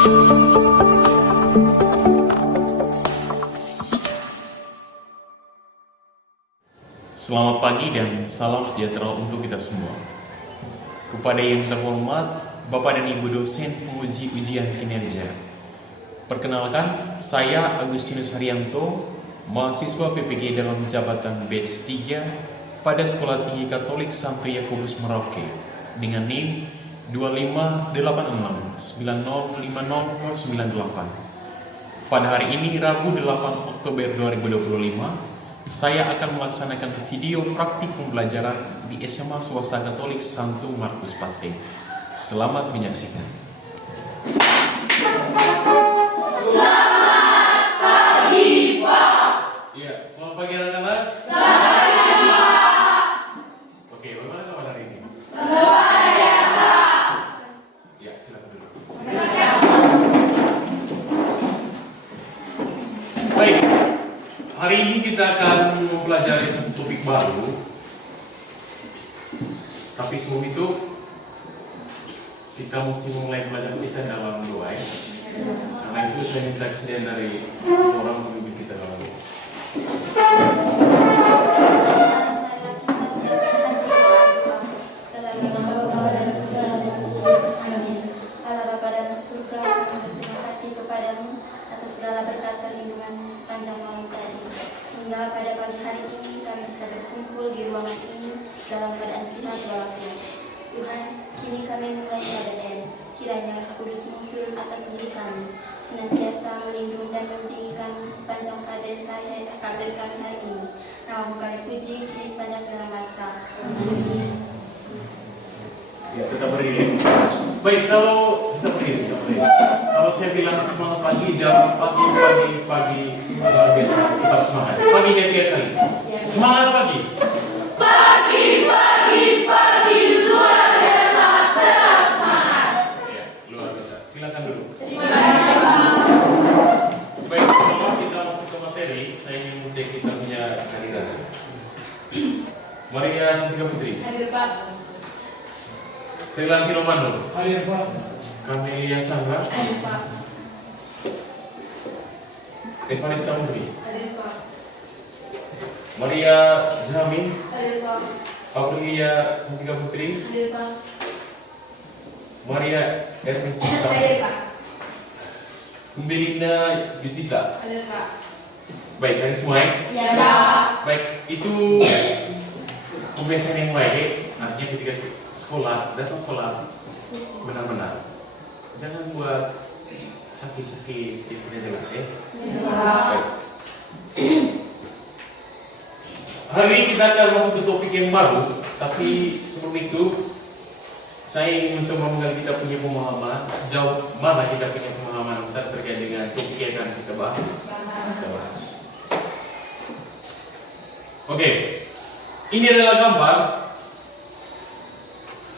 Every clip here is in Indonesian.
Selamat pagi dan salam sejahtera untuk kita semua. Kepada yang terhormat, Bapak dan Ibu dosen penguji ujian kinerja. Perkenalkan, saya Agustinus Haryanto, mahasiswa PPG dalam jabatan batch 3 pada Sekolah Tinggi Katolik Santo Yakobus Merauke dengan NIM 2586905098. Pada hari ini Rabu 8 Oktober 2025, saya akan melaksanakan video praktik pembelajaran di SMA Swasta Katolik Santo Markus Pate. Selamat menyaksikan. Selamat pagi, Pak. Iya, selamat pagi anak-anak. Selamat pagi, Pak. Oke, bagaimana kabar hari ini? Luar biasa. Ya, silakan dulu. Baik, hari ini kita akan mempelajari satu topik baru. Tapi sebelum itu, kita mesti memulai pelajaran kita dalam doa. Karena itu saya minta kesediaan dari seorang pemimpin kita dalam doa. Allah Bapa dalam surga, kami terima kasih kepadamu atas segala berkat perlindungan sepanjang malam tadi. Hingga pada pagi hari ini kami bisa berkumpul di ruangan ini dalam keadaan sehat walafiat. Tuhan, kini kami mulai ibadah. Kiranya Roh Kudus-Mu turun atas diri kami, senantiasa melindungi dan membimbing kami sepanjang keadaan kami hari ini. Nama kami puji kini sepanjang segala masa. Amin. Ya, kita berdiri. Baik, kalau kita berdiri. Kalau saya bilang semangat pagi, jam pagi biasa kita semangat. Pagi dan tiap kali. Semangat pagi. Pagi, luar biasa, tetap semangat. Ya, luar biasa. Silakan dulu. Terima kasih, Pak. Baik, sebelum kita masuk ke materi, saya ingin mengecek kita punya kehadiran. Maria Santika Putri, Hadir, Pak. Freelanti Romano, Hadir, Pak. Kamelia Sandra, Hadir, Pak. Evanesta Murni, Hadir, Pak. Maria Jamin, Hadir, Pak. Aurelia Santika Putri, Hadir, Pak. Maria Ernestita, Hadir, Pak. Belinda Justita. Hadir, Pak. Baik, dari semua ya? Ya, Pak. Baik, itu kebiasaan yang baik. Artinya ketika datang sekolah benar-benar jangan buat sakit-sakit di jelas ya. Baik. Hari ini kita akan masuk ke topik yang baru, tapi sebelum itu saya ingin mencoba menggali kita punya pemahaman jauh mana kita punya pemahaman terkait dengan topik yang akan kita bahas. Oke, ini adalah gambar.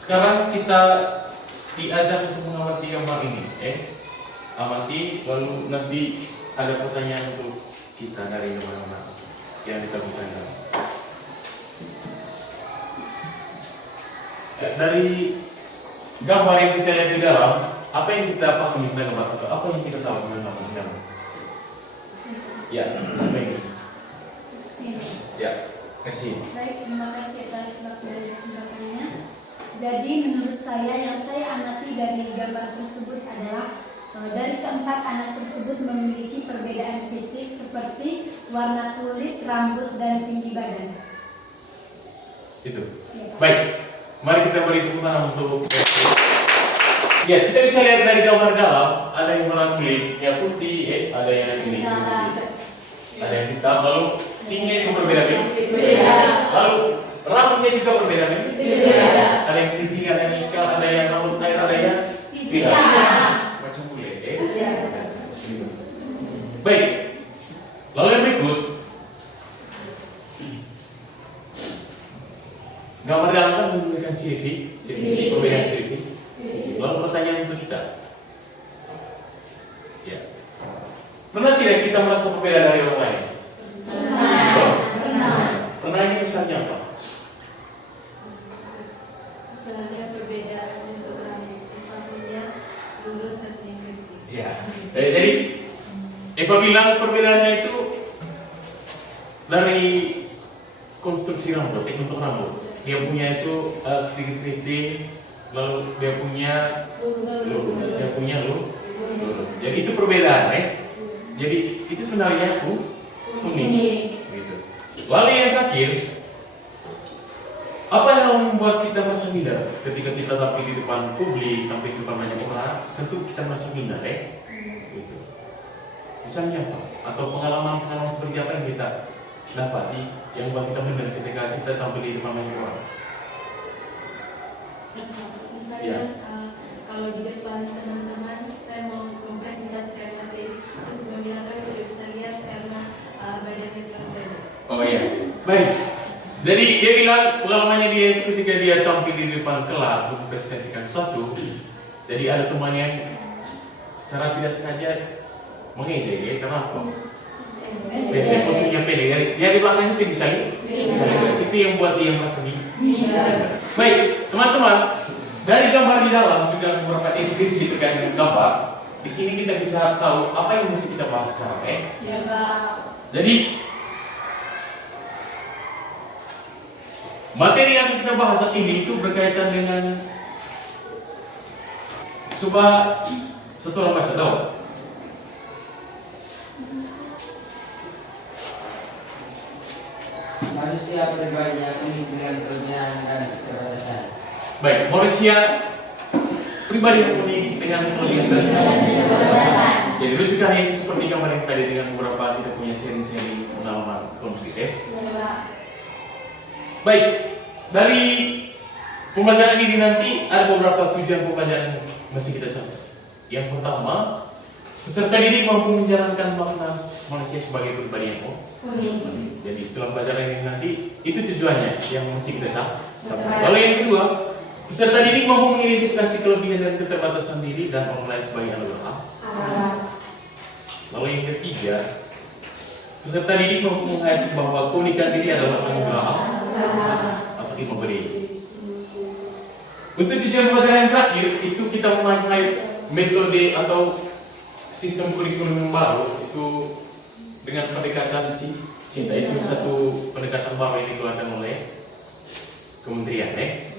Sekarang kita diajak untuk mengamati gambar ini, amati, lalu nanti ada pertanyaan untuk kita dari gambar yang kita buka. Dari gambar yang kita lihat di dalam, apa yang kita pahami tentang gambar itu? Apa yang kita tahu tentang gambar? Ya, baik. Ya, kasih. Baik, terima kasih atas waktu dan kesempatannya. Jadi menurut saya yang saya amati dari gambar tersebut adalah dari keempat anak tersebut memiliki perbedaan fisik seperti warna kulit, rambut, dan tinggi badan. Itu. Ya. Baik, mari kita beri tepuk tangan untuk. Ya, kita bisa lihat dari gambar dalam ada yang warna kulit yang putih, ada yang ini, ada yang hitam, lalu tingginya juga berbeda. Lalu rambutnya juga berbeda. Ada yang tinggi, ada yang ikal, ada yang rambut air, ada yang tidak. Macam kulit, Gitu. Baik. Lalu yang berikut, gambar dalam kan menunjukkan ciri, perbedaan ciri. Lalu pertanyaan untuk kita, ya, pernah tidak kita merasa berbeda dari orang lain? Pernah ini misalnya apa? Misalnya perbedaan untuk orang satunya lurus, satunya kritis. Ya, Jadi Eva bilang perbedaannya itu dari konstruksi rambut, teknik untuk rambut. Dia punya itu kritik, lalu dia punya lurus. Jadi itu perbedaan, Jadi itu sebenarnya unik. Gitu. Lalu yang terakhir, apa yang membuat kita merasa minder ketika kita tampil di depan publik, tampil di depan banyak orang? Tentu kita merasa minder, Gitu. Misalnya apa? Atau pengalaman seperti apa yang kita dapati yang membuat kita minder ketika kita tampil di depan banyak orang? Misalnya kalau di depan teman-teman saya mau mempresentasikan materi terus bilang kan tidak bisa lihat karena badannya terlalu pendek. Oh iya, baik. Jadi dia bilang pengalamannya dia itu ketika dia tampil di depan kelas mempresentasikan sesuatu. Jadi ada teman yang secara tidak sengaja mengejek ya, kenapa? Pendek, maksudnya pendek. Dia di belakangnya itu bisa lihat. Itu yang buat dia merasa minder. Baik, teman-teman. Dari gambar di dalam juga beberapa deskripsi terkait dengan gambar. Di sini kita bisa tahu apa yang mesti kita bahas sekarang, Ya, Pak. Jadi materi yang kita bahas saat ini itu berkaitan dengan coba satu orang baca tahu. Manusia pribadinya penuh dengan kelebihan dan keterbatasan. Baik, manusia pribadi yang unik dengan kelebihan dan keterbatasan. Jadi rujukan ini seperti gambar yang tadi dengan beberapa kita punya seri-seri pengalaman konflik. Baik, dari pembelajaran ini nanti ada beberapa tujuan pembelajaran yang mesti kita capai. Yang pertama, peserta didik mampu menjalankan makna manusia sebagai pribadi yang unik. Jadi setelah pelajaran ini nanti itu tujuannya yang mesti kita capai. Lalu yang kedua, peserta didik mampu mengidentifikasi kelebihan dan keterbatasan diri dan orang lain sebagai anugerah. Lalu yang ketiga, peserta didik mampu menghayati bahwa keunikan diri adalah anugerah atau memberi. Untuk tujuan pelajaran yang terakhir itu kita memakai metode atau sistem kurikulum yang baru itu dengan pendekatan cinta. Itu satu pendekatan baru yang dikeluarkan oleh kementerian.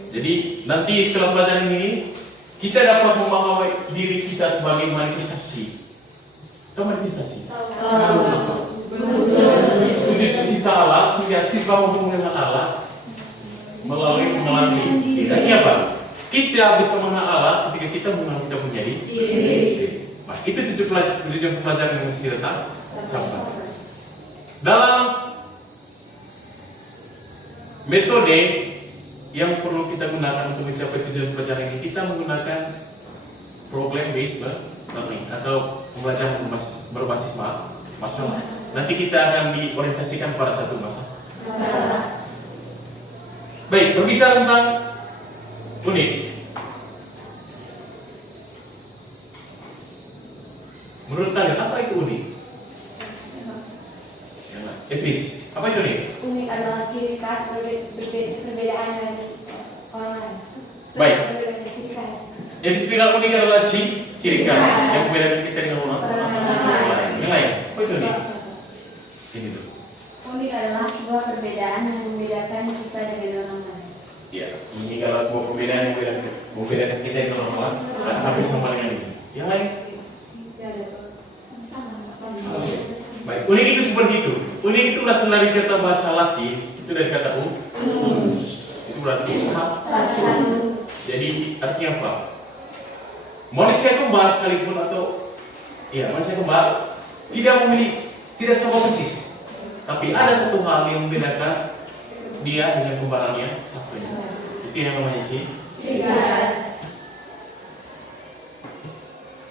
Jadi nanti setelah pelajaran ini kita dapat memahami diri kita sebagai manifestasi. Tahu manifestasi? Wujud cinta Allah sehingga siswa untuk mengenal Allah melalui kita. Ini apa? Kita bisa mengenal Allah ketika kita mengenal kita punya diri. Nah, itu tujuan pelajaran yang mesti kita capai. Dalam metode yang perlu kita gunakan untuk mencapai tujuan pelajaran ini, kita menggunakan problem based learning atau pembelajaran berbasis masalah. Nanti kita akan diorientasikan pada satu masalah. Baik, berbicara tentang unik. Menurut kalian apa itu unik? Etris, apa itu unik? Unik adalah ciri khas perbedaan dari orang lain. Baik. Yang istilah unik adalah ciri khas yang berbeda kita dengan orang lain. Yang lain, apa itu unik? Ini tuh. Unik adalah sebuah perbedaan yang membedakan kita dengan orang lain. Ya, ini kalau sebuah perbedaan yang membedakan kita dengan orang lain, hampir sama dengan ini. Yang lain? Baik, unik itu seperti itu. Unik itu berasal dari kata bahasa Latin, itu dari kata unus. Itu berarti satu. Jadi artinya apa? Manusia kembar sekalipun atau manusia kembar tidak sama persis. Tapi ada satu hal yang membedakan dia dengan kembarannya satunya. Itu yang namanya ciri khas.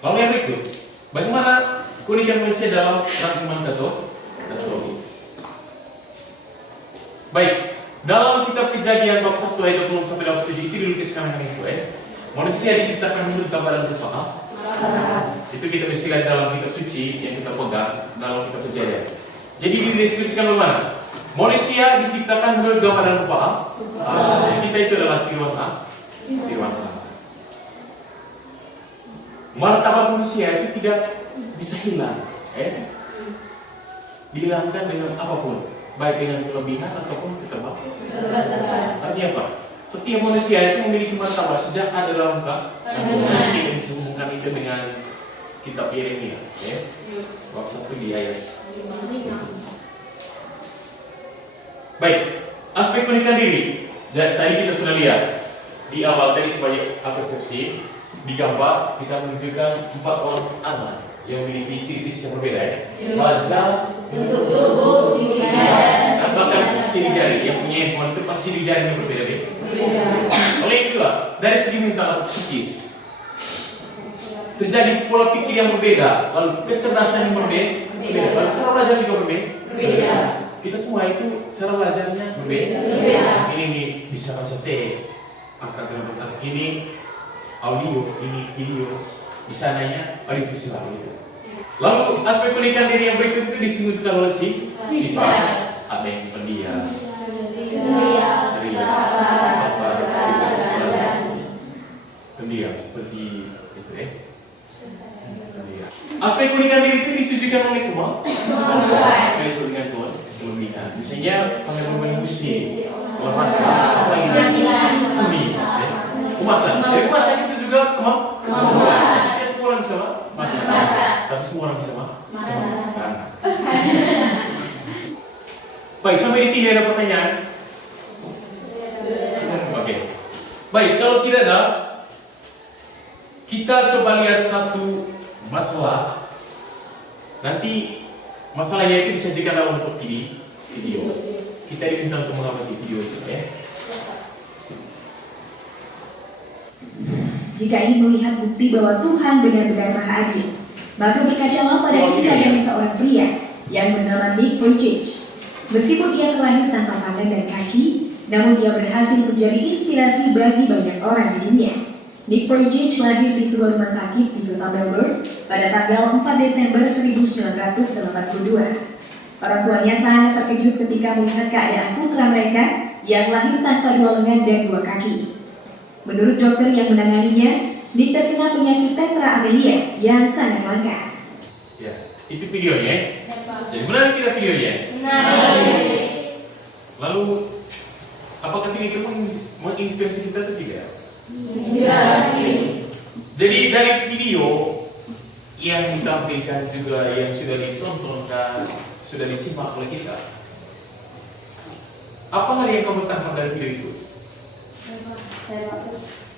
Lalu yang berikut, bagaimana keunikan manusia dalam rangkuman datologi? Baik, dalam kitab Kejadian bab 1 ayat 20 sampai 27 itu dilukiskan dengan itu manusia diciptakan menurut gambaran rupa Allah. Itu kita bisa lihat dalam kitab suci yang kita pegang dalam kitab Kejadian. Jadi dideskripsikan bagaimana? Manusia diciptakan menurut gambaran rupa Allah. Kita itu adalah tiruan Allah. Martabat manusia itu tidak bisa hilang. Dihilangkan dengan apapun, baik dengan kelebihan ataupun keterbatasan. Artinya apa? Setiap manusia itu memiliki martabat sejak ada dalam kandungan. Kita disambungkan itu dengan kitab Yeremia, bab 1 di ayat. Baik, aspek pernikahan diri. Dan tadi kita sudah lihat di awal tadi sebagai persepsi di gambar kita menunjukkan 4 orang anak yang memiliki ciri-ciri yang berbeda wajah, Bentuk tubuh, dan bahkan ciri jari. Yang punya handphone itu pasti ciri jari yang berbeda. Oleh yang kedua, dari segi mental atau psikis terjadi pola pikir yang berbeda, lalu kecerdasan yang berbeda, lalu cara belajar juga berbeda. Kita semua itu cara belajarnya berbeda. Ini bisa baca teks, angkat dalam bentuk ini audio, ini video, di sananya audiovisual gitu. Lalu aspek pernikahan diri yang berikut itu disebutkan oleh sifat. Ada yang pendiam, ceria, sabar, pendiam seperti itu pendiam. Aspek pernikahan diri itu ditujukan oleh kemampuan. Sesuai dengan kelebihan. Misalnya pemain musik, olahraga, apa ini seni, memasak. Jadi memasak itu juga kemampuan. Ya semua orang bisa masak. Tapi semua orang bisa masak. Baik, sampai di sini ada pertanyaan? Oke. Baik, kalau tidak ada, kita coba lihat satu masalah. Nanti masalahnya itu disajikan dalam bentuk video. Kita diminta untuk mengamati video itu Jika ingin melihat bukti bahwa Tuhan benar-benar Maha Adil, maka berkacalah pada kisah dari seorang pria yang bernama Nick Vujicic. Meskipun ia terlahir tanpa tangan dan kaki, namun dia berhasil menjadi inspirasi bagi banyak orang di dunia. Nick Vujicic lahir di sebuah rumah sakit di kota Melbourne pada tanggal 4 Desember 1982. Orang tuanya sangat terkejut ketika melihat keadaan putra mereka yang lahir tanpa 2 lengan dan 2 kaki. Menurut dokter yang menanganinya, Nick terkena penyakit tetra amelia yang sangat langka. Ya, itu videonya. Jadi benar tidak videonya? Lalu, apakah ini menginspirasi kita atau tidak? Jadi dari video yang ditampilkan juga yang sudah ditonton dan sudah disimak oleh kita, apa hal yang kamu tangkap dari video itu?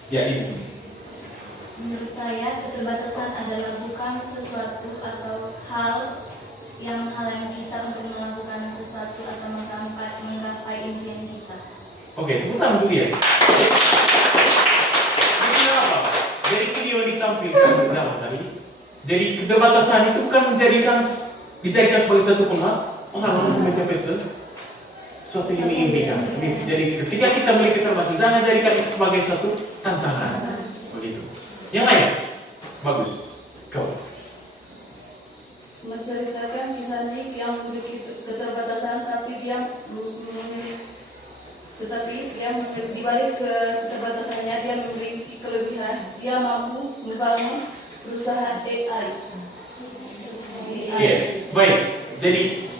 Ya ini. Menurut saya, keterbatasan adalah bukan sesuatu atau hal yang menghalangi kita untuk melakukan sesuatu atau menggapai impian kita. Oke, tepuk dulu ya. Jadi apa? Dari video yang ditampilkan pertama tadi, jadi keterbatasan itu bukan dijadikan sebagai satu penghalang untuk mencapai sesuatu yang diinginkan. Jadi ketika kita memiliki keterbatasan, jangan jadikan itu sebagai satu tantangan. Begitu. Yang lain, bagus. Kau. Menceritakan misalnya yang memiliki keterbatasan, tapi dia di balik keterbatasannya dia memiliki kelebihan. Dia mampu membangun perusahaan AI. Iya, baik. Jadi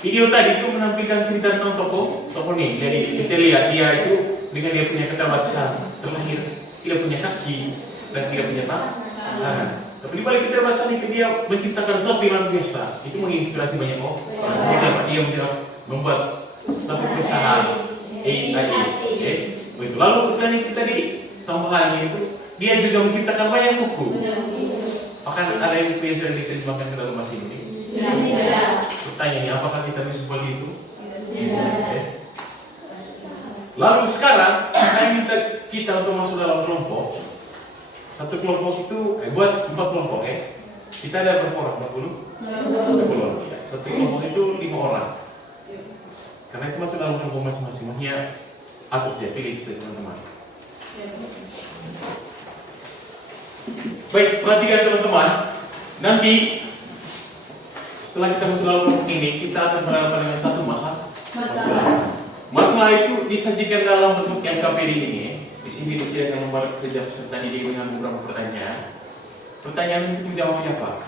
video tadi itu menampilkan cerita tentang tokoh ini. Jadi kita lihat dia itu dengan dia punya keterbatasan, terlahir tidak punya kaki dan tidak punya tangan. Tapi di balik keterbatasan itu dia menciptakan sesuatu yang luar biasa. Itu menginspirasi banyak orang. Dia membuat satu perusahaan AI. Begitu. Lalu selain itu tadi tambahannya itu dia juga menciptakan banyak buku. Bahkan ada yang buku yang sudah diterjemahkan ke dalam bahasa Indonesia. Pertanyaannya, apakah kita bisa seperti itu? Lalu sekarang saya minta kita untuk masuk dalam kelompok. Satu kelompok itu buat 4 kelompok Kita ada berapa orang? 40? 40. Ya. Satu kelompok itu 5 orang. Karena itu masuk dalam kelompok masing-masing. Maksudnya atas ya, pilih teman-teman. Baik, perhatikan teman-teman. Nanti setelah kita masuk dalam kelompok ini, kita akan berhadapan dengan satu masalah. Masalah itu disajikan dalam bentuk yang KPD ini. Di sini disediakan nomor kerja peserta didik dengan beberapa pertanyaan. Pertanyaan itu dijawabnya apa?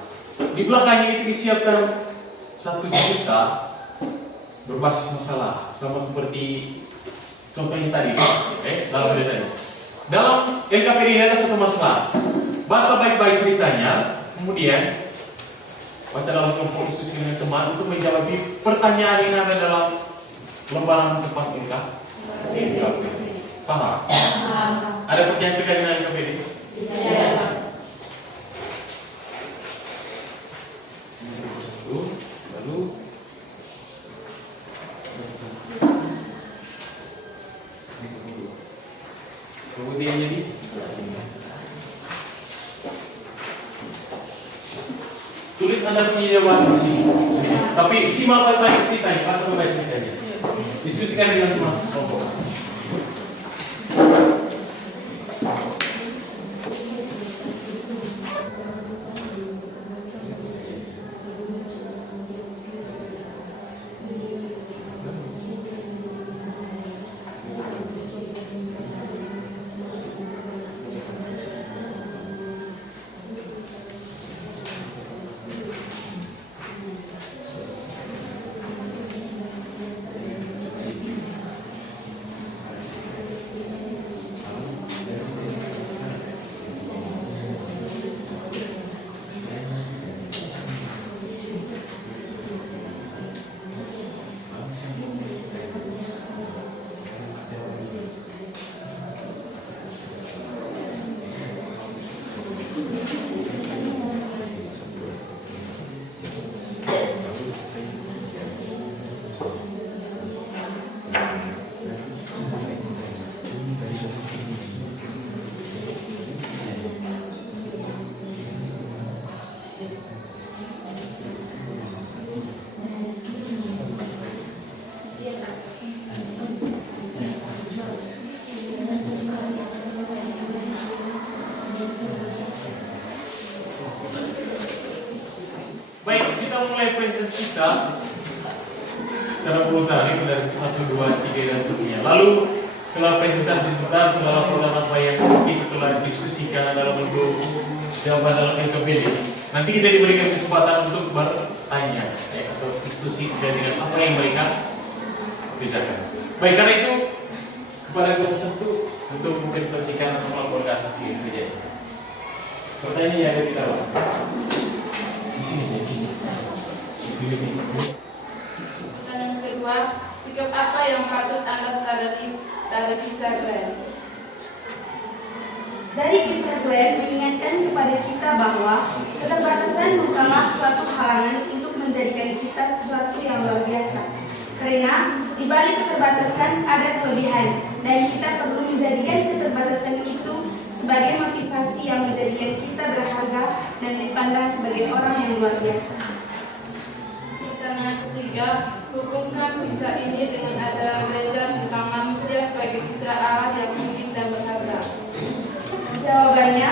Di belakangnya itu disiapkan satu cerita berbasis masalah, sama seperti contohnya tadi, dalam video tadi. Dalam LKPD ini ada satu masalah. Baca baik-baik ceritanya, kemudian baca dalam kelompok diskusi dengan teman untuk menjawab pertanyaan yang ada dalam lembaran tempat LKPD. Paham? Ada pertanyaan terkait dengan LKPD? Lalu kemudian jadi tulis Anda punya jawaban di sini. Tapi simak baik-baik ceritanya, baca baik-baik ceritanya. Diskusikan dengan teman kelompok. Baik, kita mulai presentasi kita secara berurutan dari 1, 2, 3 dan seterusnya. Lalu setelah presentasi kita, setelah laporan apa yang kita telah diskusikan dalam bentuk jawaban dalam LKPD, nanti kita diberikan kesempatan untuk bertanya atau diskusi dengan apa yang mereka kerjakan. Baik, karena itu kepada kelompok 1 untuk mempresentasikan atau melaporkan hasil kerja. Pertanyaan yang ada di dalam. Pertanyaan kedua, sikap apa yang patut Anda dari kisah Glenn? Dari kisah Glenn mengingatkan kepada kita bahwa keterbatasan bukanlah suatu halangan untuk menjadikan kita sesuatu yang luar biasa. Karena di balik keterbatasan ada kelebihan, dan kita perlu menjadikan keterbatasan itu sebagai motivasi yang menjadikan kita berharga dan dipandang sebagai orang yang luar biasa. Pertanyaan ketiga, hubungkan kisah ini dengan ajaran gereja tentang manusia sebagai citra Allah yang unik dan berharga. Jawabannya,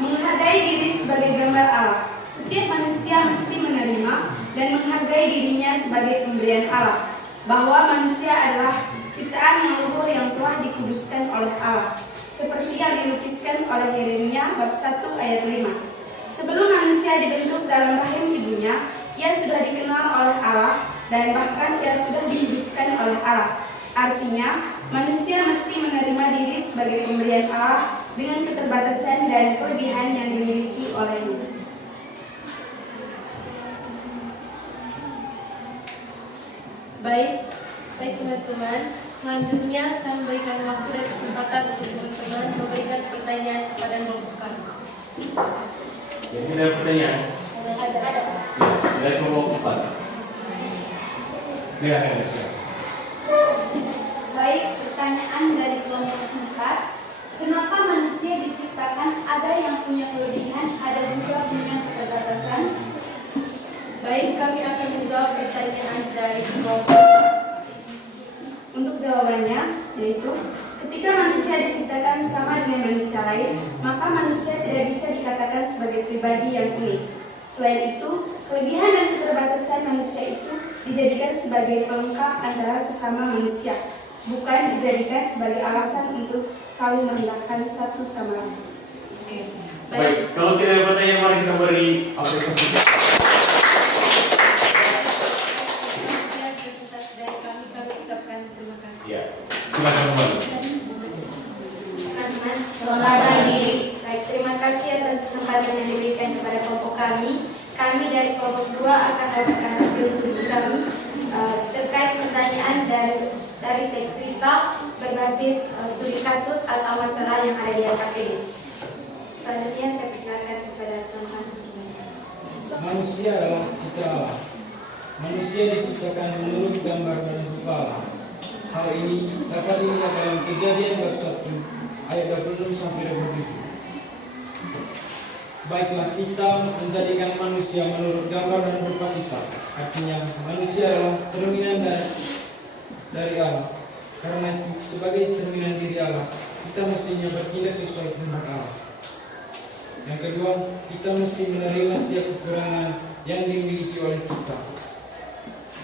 menghargai diri sebagai gambar Allah. Setiap manusia mesti menerima dan menghargai dirinya sebagai pemberian Allah, bahwa manusia adalah ciptaan yang luhur yang telah dikuduskan oleh Allah, seperti yang dilukiskan oleh Yeremia bab 1 ayat 5. Sebelum manusia dibentuk dalam rahim ibunya, ia sudah dikenal oleh Allah dan bahkan ia sudah dihidupkan oleh Allah. Artinya, manusia mesti menerima diri sebagai pemberian Allah dengan keterbatasan dan kelebihan yang dimiliki olehnya. Baik teman-teman, selanjutnya saya memberikan waktu dan kesempatan untuk teman-teman memberikan pertanyaan kepada kelompok kami. Jadi ada pertanyaan? Dari kelompok 4. Ya. Baik, pertanyaan dari kelompok 4. Kenapa manusia diciptakan ada yang punya kelebihan, ada juga punya keterbatasan? Baik, kami akan menjawab pertanyaan dari kelompok. Untuk jawabannya, yaitu ketika manusia diciptakan sama dengan manusia lain, maka manusia tidak bisa dikatakan sebagai pribadi yang unik. Selain itu, kelebihan dan keterbatasan manusia itu dijadikan sebagai pelengkap antara sesama manusia, bukan dijadikan sebagai alasan untuk saling merendahkan satu sama lain. Oke. Baik, kalau tidak ada pertanyaan mari kita beri apresiasi. Sekian presentasi dari kami ucapkan terima kasih. Ya, silakan kembali. Teman-teman, selamat pagi. Baik, terima kasih atas kesempatan yang diberikan kepada kelompok kami. Kami dari kelompok 2 akan melakukan hasil studi kami terkait pertanyaan dari teks cerita berbasis studi kasus atau masalah yang ada di LKPD. Selanjutnya saya persilakan kepada teman-teman. Manusia adalah citra Allah. Manusia diciptakan menurut gambar dan rupa Allah. Hal ini dapat dilihat dalam Kejadian bab 1 ayat 26 sampai 27. Baiklah kita menjadikan manusia menurut gambar dan rupa kita. Artinya manusia adalah cerminan dari Allah. Karena sebagai cerminan diri Allah, kita mestinya bertindak sesuai kehendak Allah. Yang kedua, kita mesti menerima setiap kekurangan yang dimiliki oleh kita.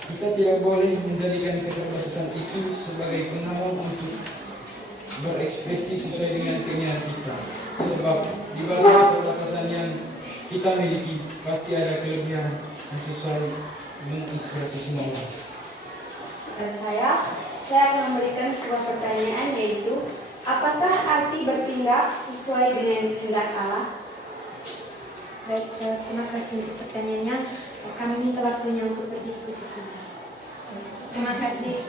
Kita tidak boleh menjadikan keterbatasan itu sebagai penghalang untuk berekspresi sesuai dengan keinginan kita. Sebab di balik keterbatasan yang kita miliki pasti ada kelebihan yang sesuai menginspirasi semua orang. Saya akan memberikan sebuah pertanyaan, yaitu apakah arti bertindak sesuai dengan kehendak Allah? Baik, terima kasih untuk pertanyaannya. Kami minta waktunya untuk berdiskusi sebentar. Terima kasih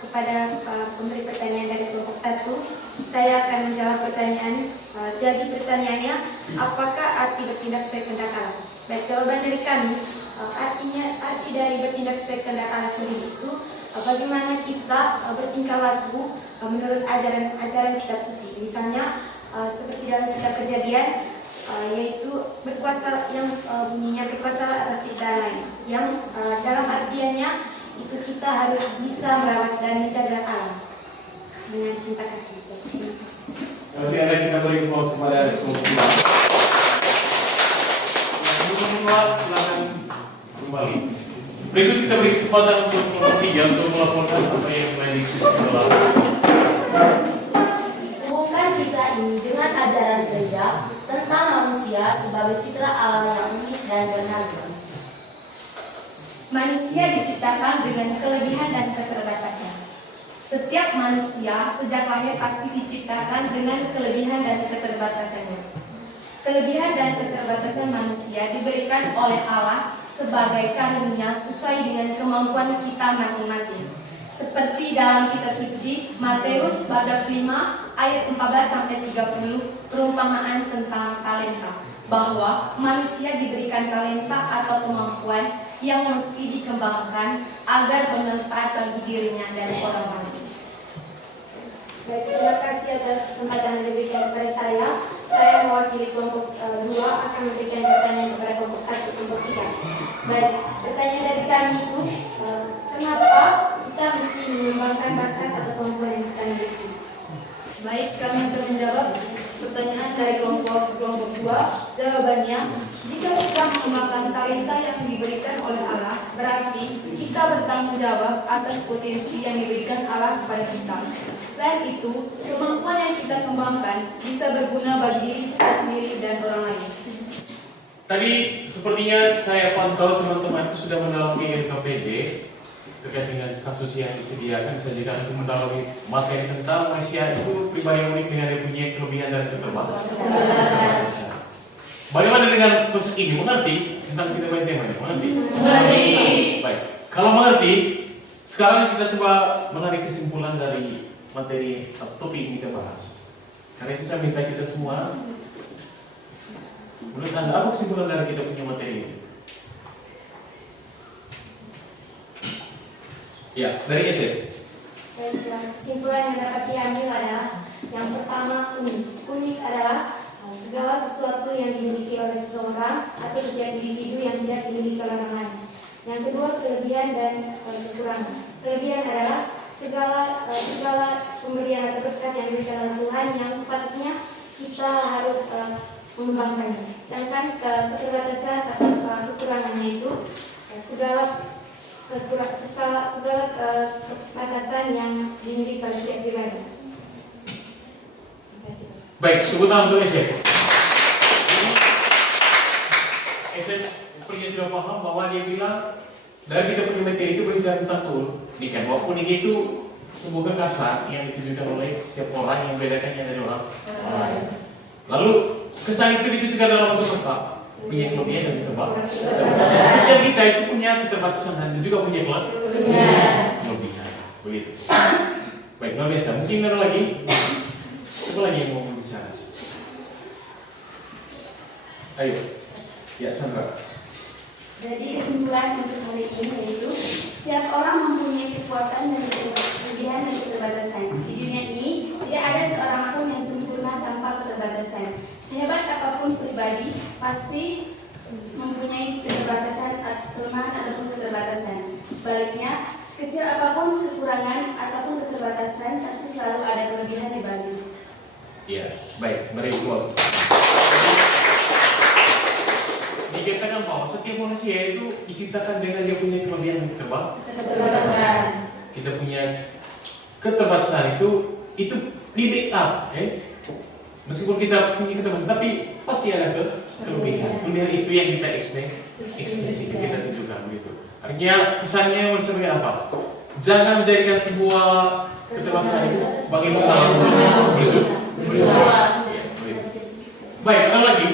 kepada pemberi pertanyaan dari kelompok 1. Saya akan menjawab pertanyaan. Jadi pertanyaannya, apakah arti bertindak sesuai kehendak Allah? Baik, jawaban dari kami, arti dari bertindak sesuai kehendak Allah sendiri itu bagaimana kita bertingkah laku menurut ajaran kitab suci. Misalnya seperti dalam kitab Kejadian, yaitu berkuasa yang bunyinya berkuasa atas ciptaan lain, yang dalam artiannya itu kita harus bisa merawat dan menjaga alam dengan cinta kasih. Terima kasih. Nanti ada kita beri aplaus kepada kelompok 2. Yang kedua, silakan kembali. Berikut kita beri kesempatan untuk kelompok 3 untuk melaporkan apa yang telah diskusikan. Hubungkan kisah ini dengan ajaran gereja tentang manusia sebagai citra Allah yang unik dan berharga. Manusia diciptakan dengan kelebihan dan keterbatasan. Setiap manusia sejak lahir pasti diciptakan dengan kelebihan dan keterbatasannya. Kelebihan dan keterbatasan manusia diberikan oleh Allah sebagai karunia sesuai dengan kemampuan kita masing-masing. Seperti dalam kitab suci Matius bab 5 ayat 14 sampai 30 perumpamaan tentang talenta, bahwa manusia diberikan talenta atau kemampuan yang mesti dikembangkan agar bermanfaat bagi dirinya dan orang lain. Baik, terima kasih atas kesempatan yang diberikan kepada saya. Saya mewakili kelompok 2 akan memberikan pertanyaan kepada kelompok 1, kelompok 3. Baik, pertanyaan dari kami itu, kenapa kita mesti mengembangkan bakat atau kemampuan yang kita miliki? Baik, kami akan menjawab pertanyaan dari kelompok 2. Jawabannya, jika kita mengembangkan talenta yang diberikan oleh Allah, berarti kita bertanggung jawab atas potensi yang diberikan Allah kepada kita. Selain itu, kemampuan yang kita kembangkan bisa berguna bagi diri kita sendiri dan orang lain. Tadi sepertinya saya pantau teman-teman itu sudah mendalami LKPD terkait dengan kasus yang disediakan, disediakan untuk mendalami materi tentang manusia itu pribadi yang unik dengan dia punya kelebihan dan keterbatasan. Bagaimana dengan kasus ini? Mengerti tentang kita banyak temanya? Mengerti? Baik. Kalau mengerti, sekarang kita coba menarik kesimpulan dari materi atau topik yang kita bahas. Karena itu saya minta kita semua, menurut Anda apa kesimpulan dari kita punya materi ini? Ya, dari Esep. Kesimpulan yang dapat diambil adalah yang pertama, unik adalah segala sesuatu yang dimiliki oleh seseorang atau setiap individu yang tidak dimiliki oleh orang lain. Yang kedua, kelebihan dan kekurangan. Kelebihan adalah segala pemberian atau berkat yang diberikan oleh Tuhan yang sepatutnya kita harus mengembangkannya. Sedangkan keterbatasan atau kekurangannya itu segala batasan yang dimiliki oleh setiap pribadi. Terima kasih. Baik, tepuk tangan untuk Esep. seperti yang sudah paham bahwa dia bilang dari kita punya materi itu berbicara tentang keunikan. Walaupun ini itu sebuah kesan yang ditujukan oleh setiap orang yang membedakannya dari orang lain. Lalu kesan itu ditujukan dalam bentuk apa? Punya kelebihan dan keterbatasan. Setiap kita itu punya keterbatasan dan juga punya kelebihan. Begitu. Baik, luar biasa. Mungkin ada lagi? Siapa lagi yang mau bicara? Ayo, ya Sandra. Jadi kesimpulan untuk hari ini yaitu setiap orang mempunyai kekuatan dan kelebihan dan keterbatasan. Di dunia ini tidak ada seorang pun yang sempurna tanpa keterbatasan. Sehebat apapun pribadi pasti mempunyai keterbatasan, kelemahan ataupun keterbatasan. Sebaliknya, sekecil apapun kekurangan ataupun keterbatasan pasti selalu ada kelebihan di balik. Ya, baik, mari close. Dikatakan bahwa setiap manusia itu diciptakan dengan dia punya kelebihan dan keterbatasan. Kita punya keterbatasan itu di backup, meskipun kita punya keterbatasan, tapi pasti ada kelebihan. Kelebihan itu yang kita ekspresi kita tunjukkan begitu. Artinya pesannya bersama apa? Jangan menjadikan sebuah keterbatasan itu sebagai pengalaman berjuang. Baik, ada lagi?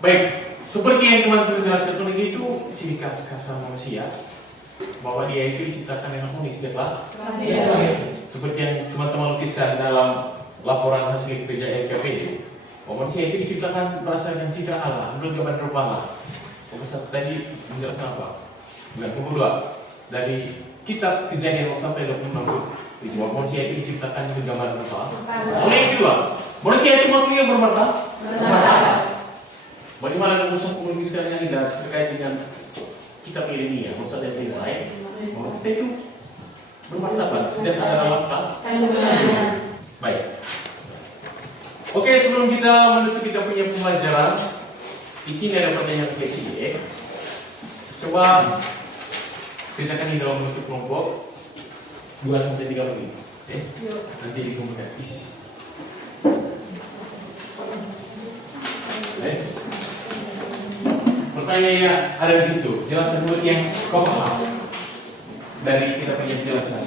Baik, seperti yang kemarin jelaskan tadi itu ciri khas manusia bahwa dia itu diciptakan dengan unik sejak seperti yang teman-teman lukiskan dalam laporan hasil kerja LKPD bahwa manusia itu diciptakan berdasarkan citra Allah, menurut gambar rupa Allah. Satu tadi menjelaskan apa? Yang kedua dari kitab Kejadian sampai 26 bahwa manusia itu diciptakan dengan gambar rupa Allah. Oleh yang kedua, manusia itu makhluk yang bermartabat. Bagaimana usaha komunis sekarang yang terkait dengan kitab Yeremia, Musa dan yang lain, bahwa kita itu bermartabat sejak ada dalam kandungan. Baik. Oke, sebelum kita menutup kita punya pembelajaran, di sini ada pertanyaan refleksi. Coba kerjakan ini dalam bentuk kelompok 2-3 menit. Nanti dikumpulkan isi. Pertanyaannya ada di situ. Jelaskan dulu yang kau paham dari kita punya penjelasan.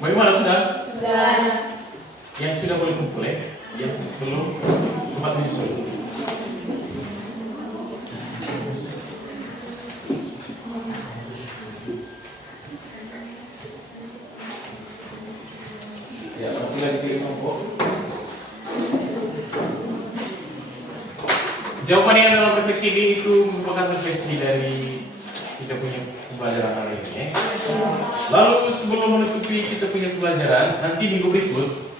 Bagaimana sudah? Sudah. Yang sudah boleh kumpul yang belum cepat menyusul. Ya, masih lagi di kelompok. Jawaban yang dalam refleksi ini itu merupakan refleksi dari kita punya pembelajaran hari ini. Lalu sebelum menutupi kita punya pembelajaran, nanti minggu berikut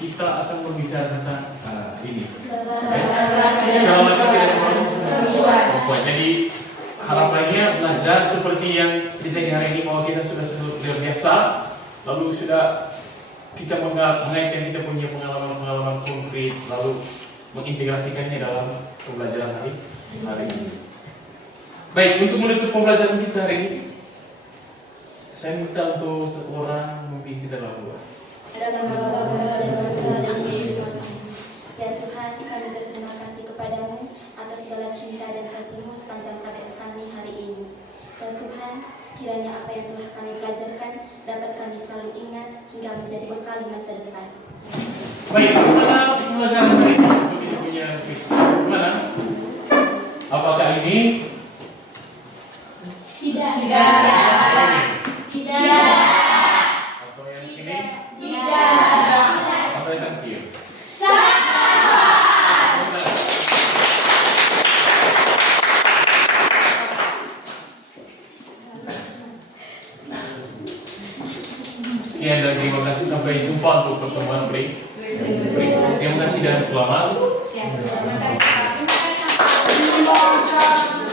kita akan berbicara tentang ini. Secara lengkap tidak perempuan. Jadi harapannya belajar seperti yang terjadi hari ini bahwa kita sudah luar biasa, lalu sudah kita mengaitkan kita punya pengalaman konkret, lalu mengintegrasikannya dalam pembelajaran hari ini. Baik, untuk menutup pembelajaran kita hari ini, saya minta untuk satu orang memimpin kita dalam doa. Ya Tuhan, kami berterima kasih kepadamu atas segala cinta dan kasih-Mu sepanjang karir kami hari ini. Ya Tuhan, kiranya apa yang telah kami pelajarkan dapat kami selalu ingat hingga menjadi bekal di masa depan. Baik, bagaimana pembelajaran hari ini? Untuk kita punya quiz. Bagaimana? Apakah ini? Tidak. Atau yang ini? Atau yang terakhir? Sekian dan terima kasih. Sampai jumpa untuk pertemuan berikutnya. Terima kasih dan selamat. Terima kasih.